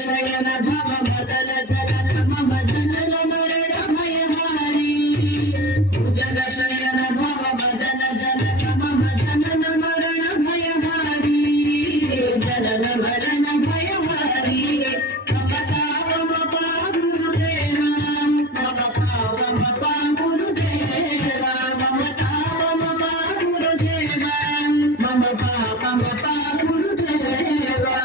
शयन भव मदन जनक मम जनन मरण भयहारी जन शयन भव मदन जनक मम जनन मरण भयहारी जनन मरण भयहारी मम पावम पा गुरुदेवा मम पावम पा गुरुदेवा मम तावम पा गुरुदेवा मम पावम पा गुरुदेवा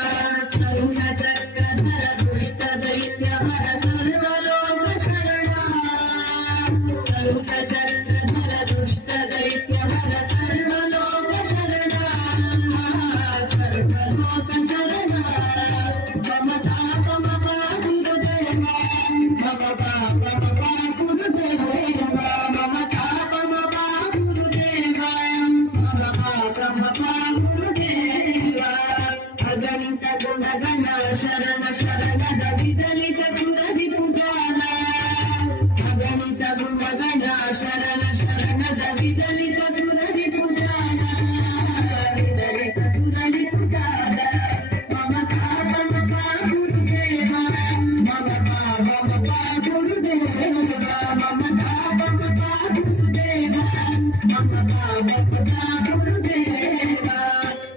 शरण शरण दलित सुरभि पुजाना अगणित गुणगणा शरण शरण दलित सुरभि पुजाना दलित सुरभि पुजाना मम पावम पा गुरुदेवा मम पावम पा गुरुदेवा मम पावम पा गुरुदेवा मम पावम पा गुरुदेवा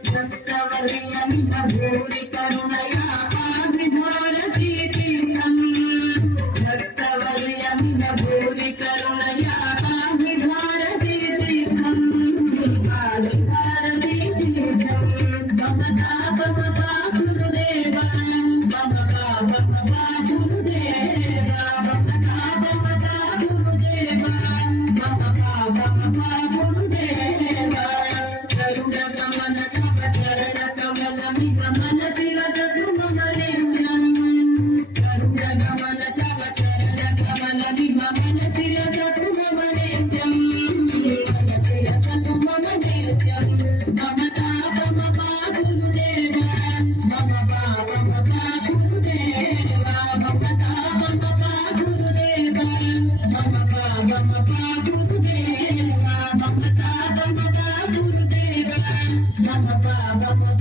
भक्तवर्यं भूरि करुणया Baba